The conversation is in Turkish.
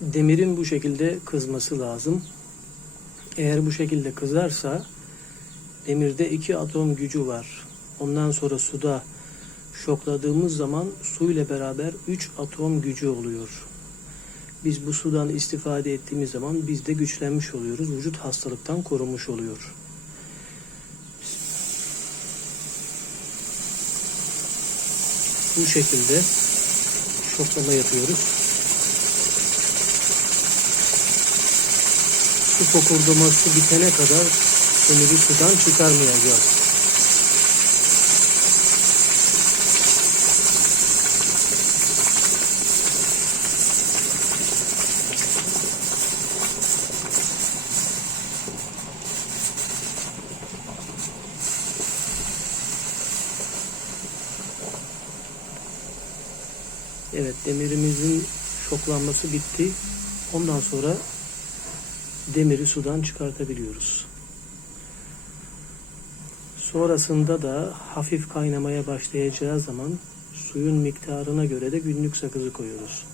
Demirin bu şekilde kızması lazım. Eğer bu şekilde kızarsa demirde iki atom gücü var. Ondan sonra suda şokladığımız zaman su ile beraber 3 atom gücü oluyor. Biz bu sudan istifade ettiğimiz zaman biz de güçlenmiş oluyoruz. Vücut hastalıktan korunmuş oluyor. Bu şekilde şoklama yapıyoruz. Su fokurdaması bitene kadar demiri sudan çıkarmayacağız. Evet demirimizin şoklanması bitti. Ondan sonra demiri sudan çıkartabiliyoruz. Sonrasında da hafif kaynamaya başlayacağı zaman suyun miktarına göre de günlük sakızı koyuyoruz.